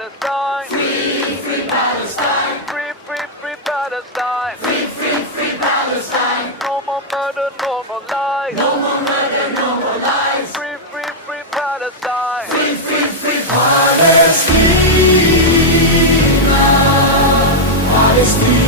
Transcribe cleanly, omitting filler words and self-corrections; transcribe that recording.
Palestine. Free, free Palestine. Free, free, free Palestine. Free, free, free Palestine. No more murder, no more lies. No more murder, no more lies. Free, free, free Palestine. Free, free, free Palestine. Palestine.